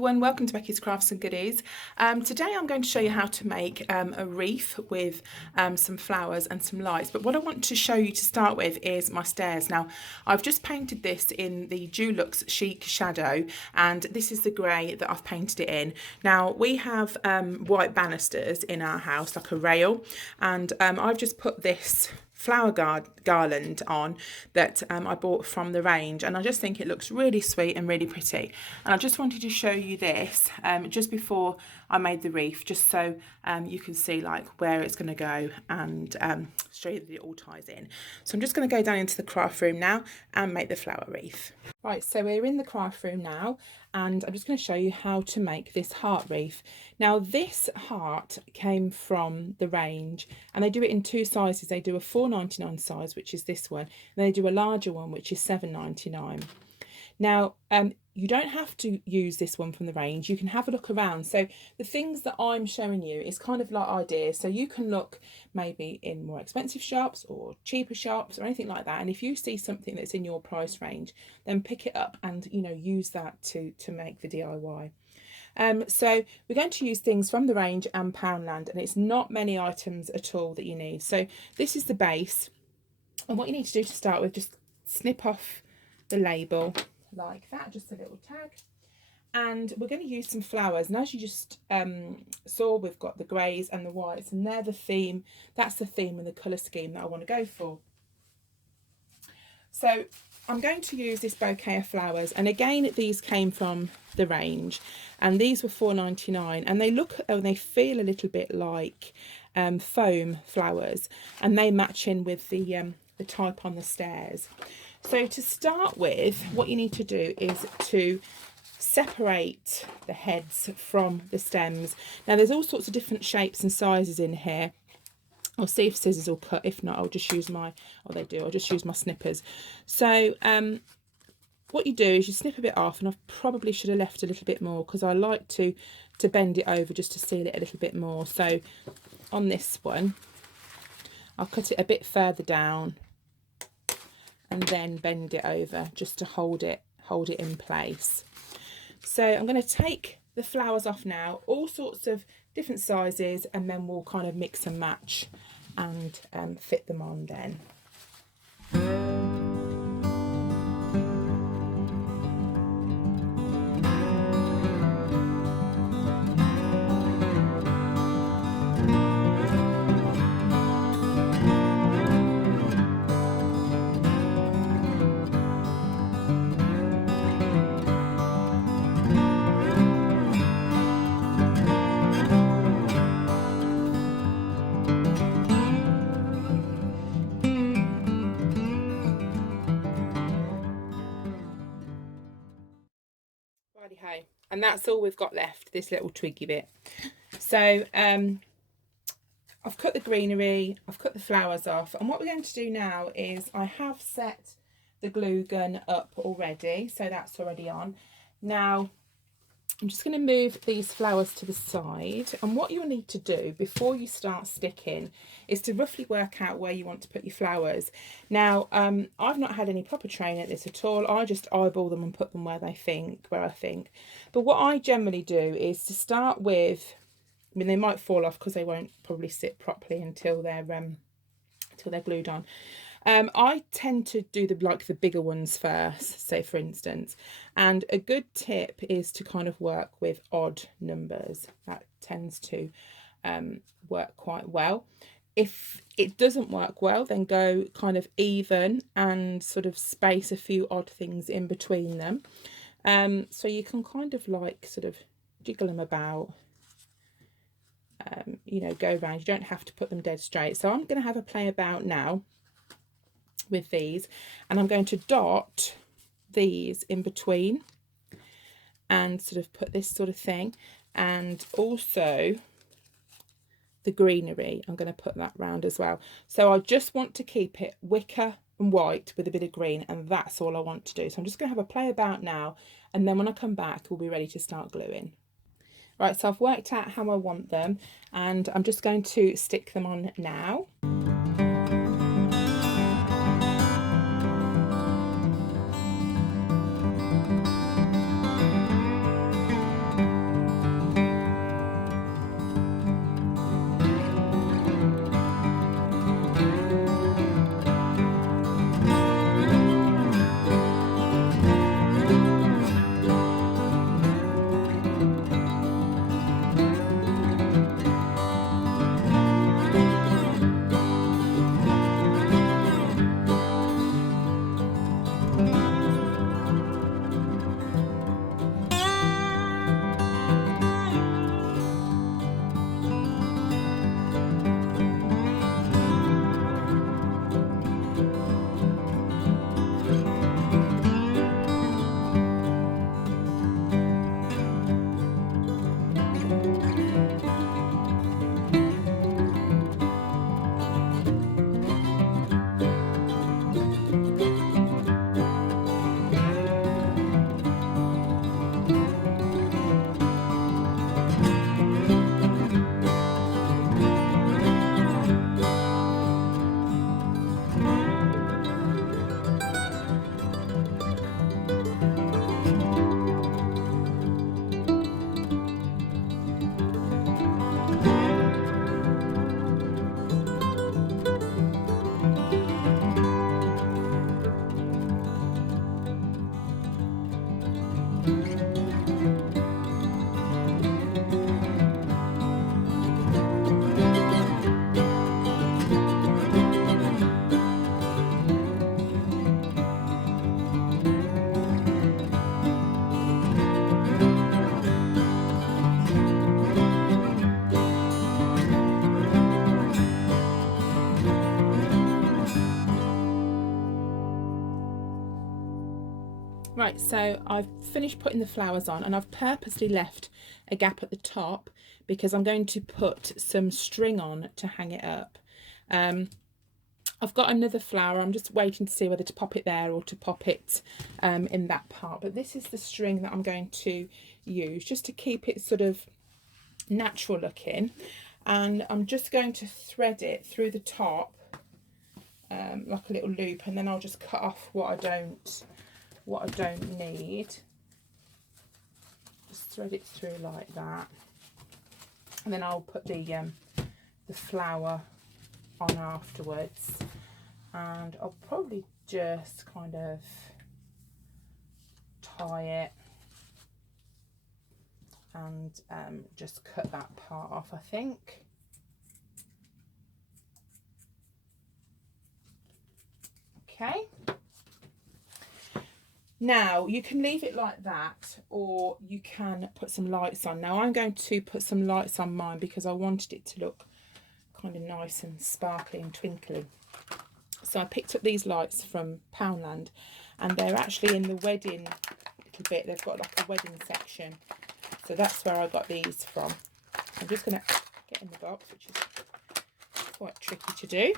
Everyone, welcome to Becky's Crafts and Goodies. Today I'm going to show you how to make a wreath with some flowers and some lights, but what I want to show you to start with is my stairs. Now I've just painted this in the Dulux Chic Shadow, and this is the grey that I've painted it in. Now we have white banisters in our house, like a rail, and I've just put this flower garland on that I bought from the range, and I just think it looks really sweet and really pretty, and I just wanted to show you this just before I made the wreath, just so you can see like where it's going to go, and show you that it all ties in. So I'm just going to go down into the craft room now and make the flower wreath. Right, so we're in the craft room now, and I'm just going to show you how to make this heart wreath. Now this heart came from the range, and they do it in two sizes. They do a £4.99 size, which is this one, and they do a larger one, which is £7.99. Now you don't have to use this one from the range. You can have a look around. So the things that I'm showing you is kind of like ideas, so you can look maybe in more expensive shops or cheaper shops or anything like that, and if you see something that's in your price range, then pick it up and use that to make the DIY. So we're going to use things from the range and Poundland, and it's not many items at all that you need. So this is the base, and what you need to do to start with, just snip off the label like that, just a little tag, and we're going to use some flowers. And as you just saw, we've got the greys and the whites, and they're the theme. That's the theme and the colour scheme that I want to go for. So I'm going to use this bouquet of flowers, and again these came from the range, and these were £4.99, and they look and they feel a little bit like foam flowers, and they match in with the type on the stairs. So to start with, what you need to do is to separate the heads from the stems. Now there's all sorts of different shapes and sizes in here. I'll see if scissors will cut. If not, I'll just use my, oh they do, I'll just use my snippers. So what you do is you snip a bit off, and I probably should have left a little bit more because I like to bend it over just to seal it a little bit more. So on this one, I'll cut it a bit further down and then bend it over just to hold it in place. So I'm going to take the flowers off now, all sorts of different sizes, and then we'll kind of mix and match and fit them on then. Righty-ho, and that's all we've got left, this little twiggy bit. So I've cut the greenery, I've cut the flowers off, and what we're going to do now is I have set the glue gun up already, so that's already on. Now I'm just going to move these flowers to the side, and what you'll need to do before you start sticking is to roughly work out where you want to put your flowers. Now I've not had any proper training at this at all. I just eyeball them and put them where I think. But what I generally do is to start with, I mean they might fall off because they won't probably sit properly until they're glued on. I tend to do the bigger ones first, say for instance, and a good tip is to kind of work with odd numbers. That tends to work quite well. If it doesn't work well, then go kind of even and sort of space a few odd things in between them, so you can kind of like sort of jiggle them about, go around. You don't have to put them dead straight. So I'm going to have a play about now with these, and I'm going to dot these in between and sort of put this sort of thing, and also the greenery I'm going to put that round as well. So I just want to keep it wicker and white with a bit of green, and that's all I want to do. So I'm just going to have a play about now, and then when I come back we'll be ready to start gluing. Right, so I've worked out how I want them, and I'm just going to stick them on now. Right, so I've finished putting the flowers on, and I've purposely left a gap at the top because I'm going to put some string on to hang it up. I've got another flower. I'm just waiting to see whether to pop it there or to pop it in that part. But this is the string that I'm going to use just to keep it sort of natural looking. And I'm just going to thread it through the top like a little loop, and then I'll just cut off what I don't need. Just thread it through like that, and then I'll put the flower on afterwards, and I'll probably just kind of tie it and just cut that part off, I think. Okay. Now you can leave it like that, or you can put some lights on. Now I'm going to put some lights on mine because I wanted it to look kind of nice and sparkly and twinkly. So I picked up these lights from Poundland, and they're actually in the wedding little bit. They've got like a wedding section, so that's where I got these from. I'm just going to get in the box, which is quite tricky to do.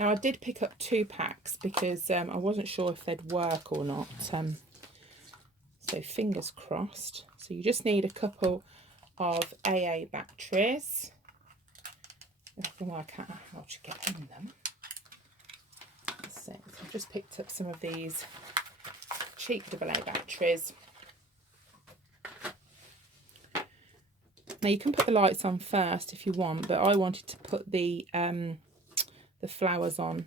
Now I did pick up 2 packs because I wasn't sure if they'd work or not, so fingers crossed. So you just need a couple of AA batteries. I can work out how to get in them. Let's see. So I've just picked up some of these cheap AA batteries. Now you can put the lights on first if you want, but I wanted to put the flowers on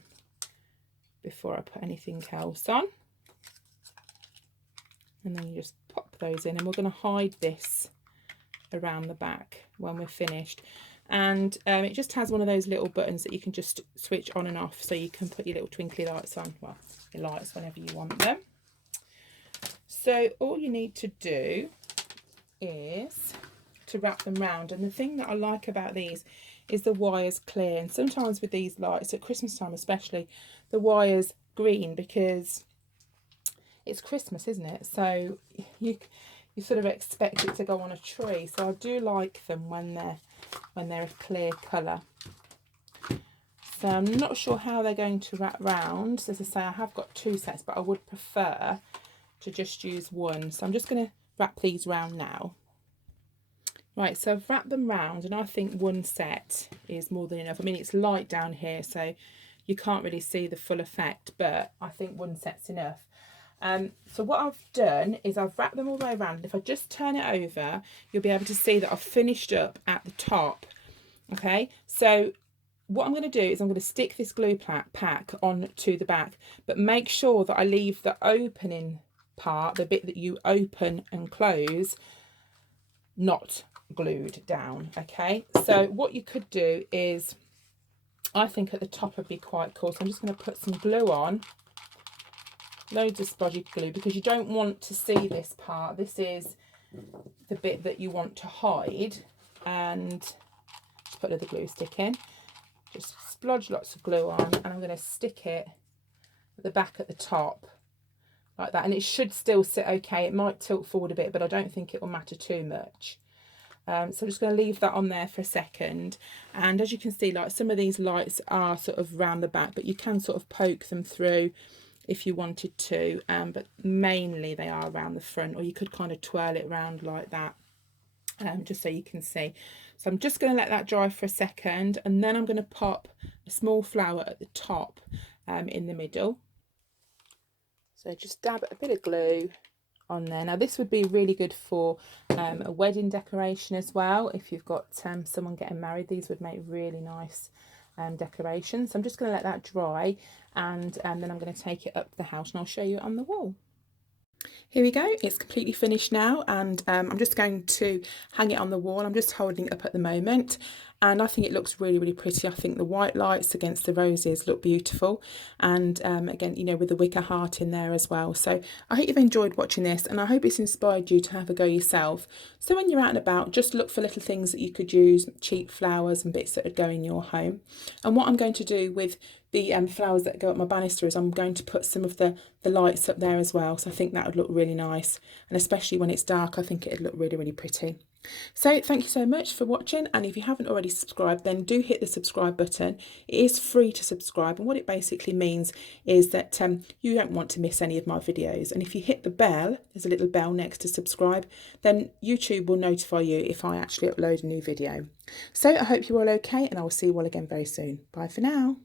before I put anything else on. And then you just pop those in, and we're going to hide this around the back when we're finished. And it just has one of those little buttons that you can just switch on and off, so you can put your little twinkly lights on, well, your lights whenever you want them. So all you need to do is to wrap them round, and the thing that I like about these is the wire's clear, and sometimes with these lights at Christmas time especially, the wire's green because it's Christmas, isn't it? So you sort of expect it to go on a tree. So I do like them when they're a clear colour. So I'm not sure how they're going to wrap round. So as I say, I have got 2 sets, but I would prefer to just use one. So I'm just going to wrap these round now. Right, so I've wrapped them round, and I think 1 set is more than enough. I mean, it's light down here, so you can't really see the full effect, but I think 1 set's enough. So what I've done is I've wrapped them all the way around, and if I just turn it over, you'll be able to see that I've finished up at the top. Okay, so what I'm going to do is I'm going to stick this glue pack on to the back, but make sure that I leave the opening part, the bit that you open and close, not glued down. Okay, so what you could do is, I think at the top would be quite cool, so I'm just going to put some glue on, loads of spodgy glue, because you don't want to see this part. This is the bit that you want to hide, and just put another glue stick in, just splodge lots of glue on, and I'm going to stick it at the back at the top like that, and it should still sit okay. It might tilt forward a bit, but I don't think it will matter too much. So I'm just going to leave that on there for a second, and as you can see, like, some of these lights are sort of round the back, but you can sort of poke them through if you wanted to, but mainly they are around the front, or you could kind of twirl it around like that, just so you can see. So I'm just going to let that dry for a second, and then I'm going to pop a small flower at the top in the middle. So just dab a bit of glue on there. Now this would be really good for a wedding decoration as well. If you've got someone getting married, these would make really nice decorations. So I'm just going to let that dry, and then I'm going to take it up to the house, and I'll show you it on the wall. Here we go, it's completely finished now, and I'm just going to hang it on the wall. I'm just holding it up at the moment, and I think it looks really, really pretty. I think the white lights against the roses look beautiful, and again, you know, with the wicker heart in there as well. So I hope you've enjoyed watching this, and I hope it's inspired you to have a go yourself. So when you're out and about, just look for little things that you could use, cheap flowers and bits that would go in your home. And what I'm going to do with the flowers that go up my banister is I'm going to put some of the lights up there as well. So I think that would look really nice, and especially when it's dark, I think it'd look really, really pretty. So thank you so much for watching, and if you haven't already subscribed, then do hit the subscribe button. It is free to subscribe, and what it basically means is that you don't want to miss any of my videos. And if you hit the bell, there's a little bell next to subscribe, then YouTube will notify you if I actually upload a new video. So I hope you're all okay, and I will see you all again very soon. Bye for now.